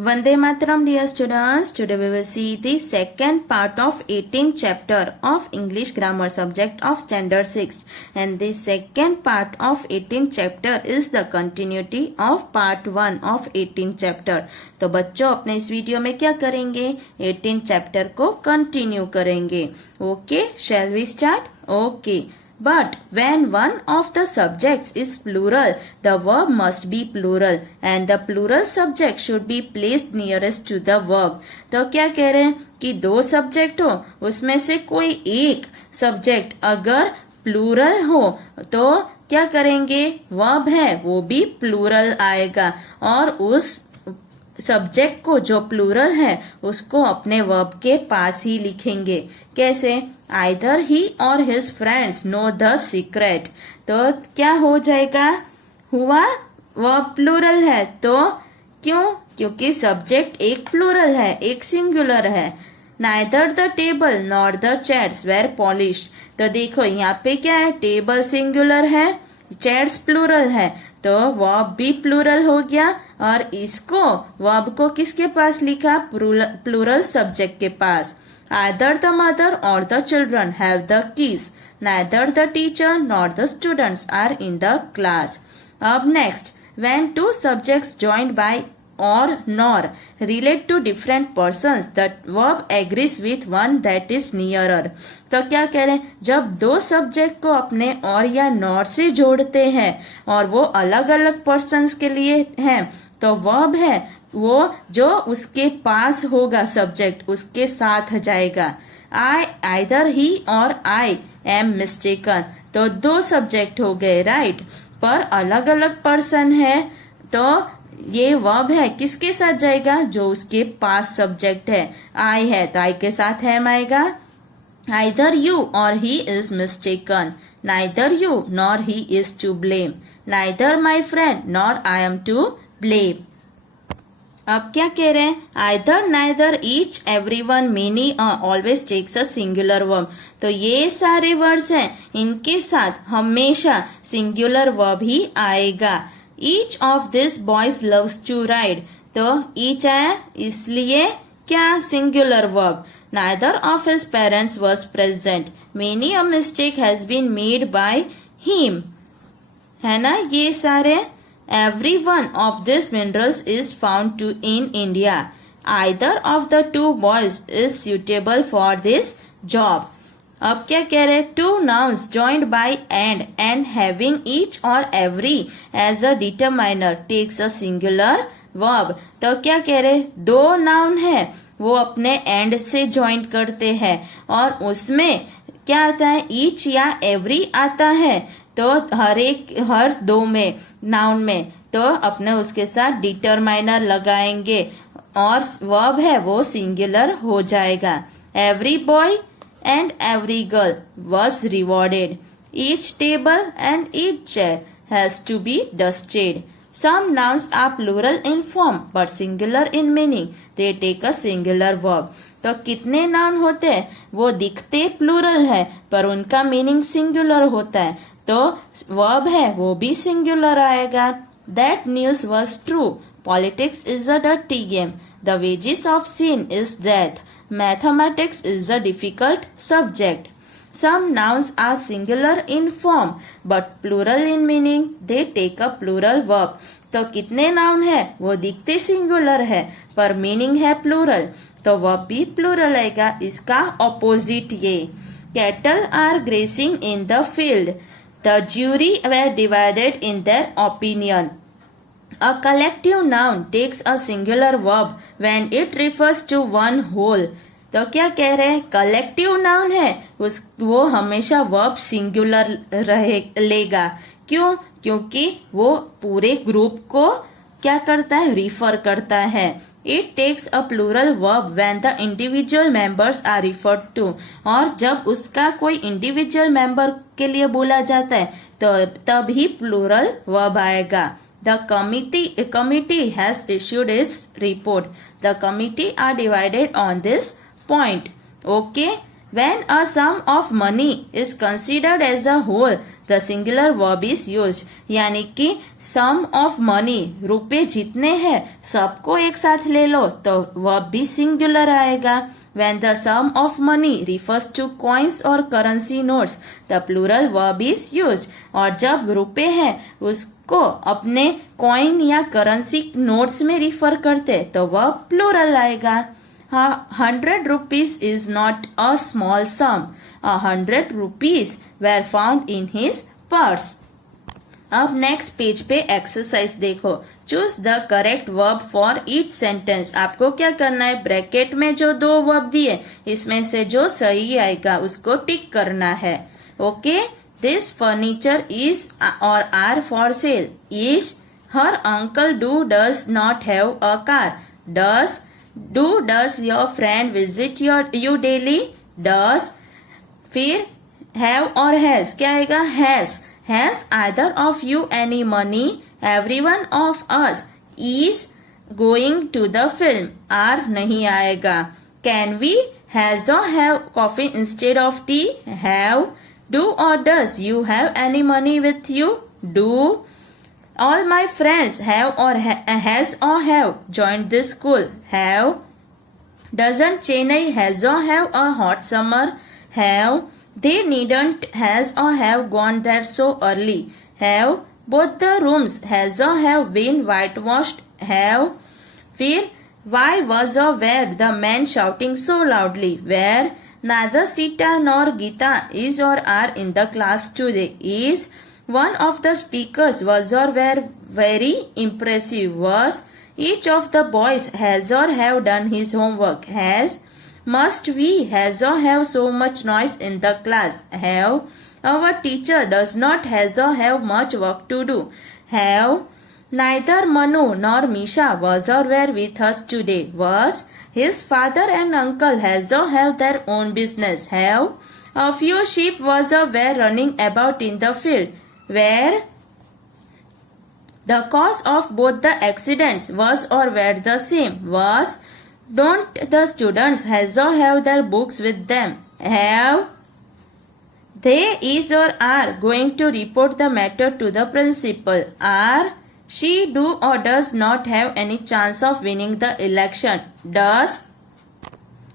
Vande Mataram, dear students. Today we will see the second part of 18th chapter of English grammar subject of standard 6, and the second part of 18th chapter is the continuity of part 1 of 18th chapter. तो बच्चों अपने इस video में क्या करेंगे, 18th chapter को continue करेंगे. Okay, shall we start? Okay. But when one of the subjects is plural, the verb must be plural and the plural subject should be placed nearest to the verb. तो क्या कह रहे हैं कि दो subject हो, उसमें से कोई एक सब्जेक्ट अगर प्लूरल हो तो क्या करेंगे, वर्ब है वो भी प्लूरल आएगा और उस सब्जेक्ट को जो प्लूरल है उसको अपने वर्ब के पास ही लिखेंगे. कैसे? Either he or his friends know the secret. तो क्या हो जाएगा, हुआ वर्ब प्लूरल है तो क्यों, क्योंकि सब्जेक्ट एक प्लूरल है, एक सिंगुलर है. Neither the table nor the chairs were polished. तो देखो यहाँ पे क्या है, टेबल सिंगुलर है, चेयर्स प्लूरल है, तो वर्ब भी प्लूरल हो गया और इसको वर्ब को किसके पास लिखा, प्लूरल सब्जेक्ट के पास. Either the mother or the children have the keys. Neither the teacher nor the students are in the class. Up next, when two subjects joined by or nor relate to different persons, the verb agrees with one that is nearer. तो क्या कह रहे हैं, जब दो subject को अपने और या नॉर से जोड़ते हैं और वो अलग अलग पर्सन्स के लिए हैं, तो वर्ब है वो जो उसके पास होगा सब्जेक्ट उसके साथ जाएगा. आइदर ही और आई एम मिस्टेकन. तो दो सब्जेक्ट हो गए, राइट, पर अलग अलग पर्सन है तो ये वर्ब है किसके साथ जाएगा, जो उसके पास सब्जेक्ट है. आई है तो आई के साथ एम आएगा. Either you or he is mistaken. Neither you nor he is to blame. Neither my friend nor I am to blame. अब क्या कह रहे हैं, either, neither, each, everyone, many, always takes a singular verb. तो ये सारे words हैं, इनके साथ हमेशा सिंगुलर वर्ब ही आएगा. Each of this boys loves to ride. तो ईच आया इसलिए क्या, singular verb. Neither of his parents was present. Many a mistake has been made by him. है ना ये सारे. Every one of these minerals is found in India. Either of the two boys is suitable for this job. अब क्या कह रहे हैं, two nouns joined by and having each or every as a determiner takes a singular verb. तो क्या कह रहे हैं, दो noun है वो अपने and से join करते हैं और उसमें क्या आता है, each या every आता है. तो हर दो में नाउन में तो अपने उसके साथ डिटरमाइनर लगाएंगे और वर्ब है वो सिंगुलर हो जाएगा. Every boy and every girl was rewarded. Each table and each chair has to be dusted. Some nouns are plural in form but singular in meaning. They take a singular verb. तो कितने noun होते हैं, वो दिखते plural है पर उनका meaning singular होता है, तो वर्ब है वो भी सिंगुलर आएगा. That news was true. Politics is a dirty game. The wages of sin is death. Mathematics is a difficult subject. Some nouns are singular in form but plural in meaning. They take a plural verb. तो कितने noun है वो दिखते singular है पर meaning है plural, तो verb भी प्लूरल आएगा. इसका ऑपोजिट ये. Cattle are grazing in the field. The jury were divided in their opinion. A collective noun takes a singular verb when it refers to one whole. तो क्या कह रहे हैं, कलेक्टिव नाउन है वो हमेशा वर्ब सिंगुलर लेगा. क्यों, क्योंकि वो पूरे ग्रुप को क्या करता है, रिफर करता है. It takes a plural verb when the individual members are referred to. और जब उसका कोई इंडिविजुअल मेंबर के लिए बोला जाता है तो तब ही प्लूरल वर्ब आएगा. The committee has issued its report. The committee are divided on this point. Okay. When a sum of money is considered as a whole, the singular verb is used. यानी कि sum of money, रुपए जितने हैं सबको एक साथ ले लो तो verb भी singular आएगा. When the sum of money refers to coins or currency notes, the plural verb is used. और जब रुपए हैं उसको अपने coin या currency notes में refer करते तो verb plural आएगा. 100 rupees is not a small sum. 100 rupees were found in his purse. अब नेक्स्ट पेज पे एक्सरसाइज देखो. Choose the correct verb for each sentence. आपको क्या करना है, ब्रैकेट में जो दो वर्ब दिए इसमें से जो सही आएगा उसको टिक करना है. Okay. This furniture is or are for sale. Is her uncle do does not have a car. Does your friend visit you daily. Does. फिर हैव और हैज क्या आएगा, has. Has either of you any money? Everyone of us is going to the film. Are नहीं आएगा. Can we has or have coffee instead of tea? Have. Do or does you have any money with you? Do. All my friends have or has or have joined this school. Have. Doesn't Chennai has or have a hot summer? Have. They needn't has or have gone there so early. Have. Both the rooms has or have been whitewashed. Have. फिर why was or were the man shouting so loudly? Where. Neither Sita nor Geeta is or are in the class today. Is. One of the speakers was or were very impressive. Was. Each of the boys has or have done his homework. Has. Must we has or have so much noise in the class? Have. Our teacher does not has or have much work to do. Have. Neither Manu nor Misha was or were with us today. Was. His father and uncle has or have their own business. Have. A few sheep was or were running about in the field. Where. The cause of both the accidents was or were the same. Was. Don't the students has or have their books with them? Have. They is or are going to report the matter to the principal. Are. She do or does not have any chance of winning the election. Does.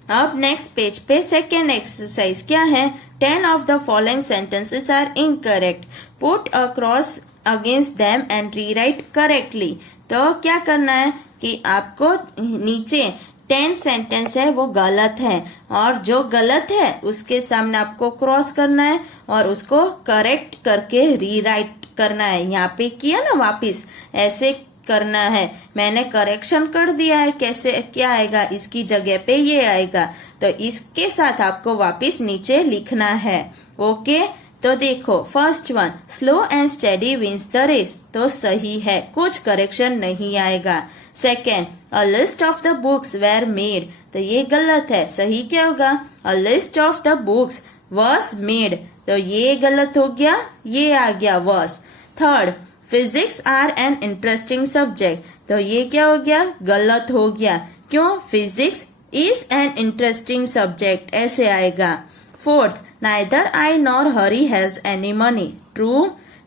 अब next page पे second exercise क्या है. 10 of the following sentences are incorrect. Put a cross against them and rewrite correctly. तो क्या करना है कि आपको नीचे 10 सेंटेंस है वो गलत है और जो गलत है उसके सामने आपको क्रॉस करना है और उसको करेक्ट करके रीराइट करना है. यहाँ पे किया ना वापिस ऐसे करना है. मैंने करेक्शन कर दिया है. कैसे क्या आएगा, इसकी जगह पे ये आएगा तो इसके साथ आपको वापिस नीचे लिखना है. ओके. तो देखो first one, slow and steady wins the race. तो सही है, कुछ करेक्शन नहीं आएगा. Second, a list of the books were made. तो ये गलत है. सही क्या होगा, a list of the books was made. तो ये गलत हो गया, ये आ गया was. Third, physics are an interesting subject. तो ये क्या हो गया, गलत हो गया. क्यों, physics is an interesting subject ऐसे आएगा. Fourth, neither I nor Hari has any money. True.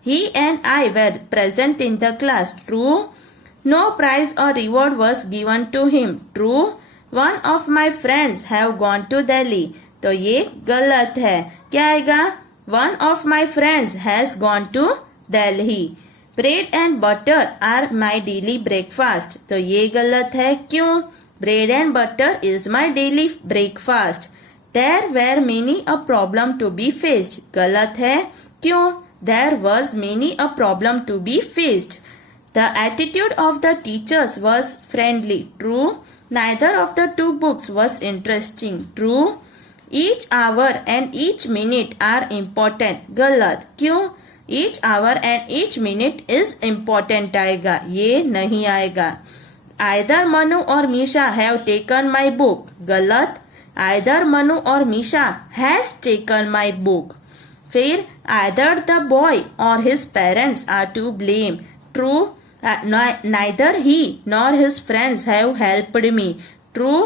He and I were present in the class. True. No prize or reward was given to him. True. One of my friends have gone to Delhi. तो ये गलत है. क्या आएगा, one of my friends has gone to Delhi. Bread and butter are my daily breakfast. तो ये गलत है. क्यों, bread and butter is my daily breakfast. There were many a problem to be faced. गलत है. क्यों, there was many a problem to be faced. The attitude of the teachers was friendly. True. Neither of the two books was interesting. True. Each hour and each minute are important. गलत. क्यों, each hour and each minute is important आएगा, ये नहीं आएगा. Either Manu or Misha have taken my book. गलत. Either Manu or Misha has taken my book. फिर either the boy or his parents are to blame. True. Neither he nor his friends have helped me. True.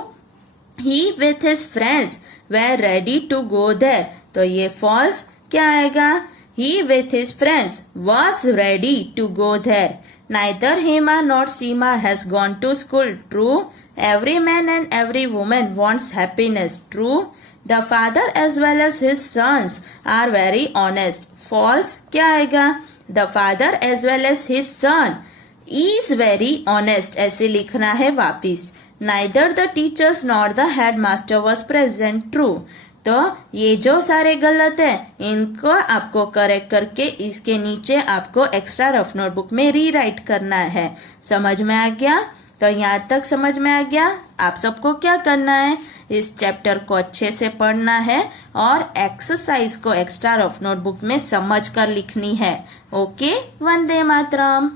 he with his friends were ready to go there. तो ये false क्या आएगा? He with his friends was ready to go there. Neither Hema nor Seema has gone to school. True. Every man and every woman wants happiness. True. The father as well as his sons are very honest. False क्या आएगा? The father as well as his son is very honest. ऐसे लिखना है वापिस. Neither the teachers nor the headmaster was present. True. तो ये जो सारे गलत है इनको आपको करेक्ट करके इसके नीचे आपको एक्स्ट्रा रफ नोटबुक में रीराइट करना है. समझ में आ गया? तो यहाँ तक समझ में आ गया. आप सबको क्या करना है? इस चैप्टर को अच्छे से पढ़ना है और एक्सरसाइज को एक्स्ट्रा रफ नोटबुक में समझ कर लिखनी है. ओके, वंदे मातरम.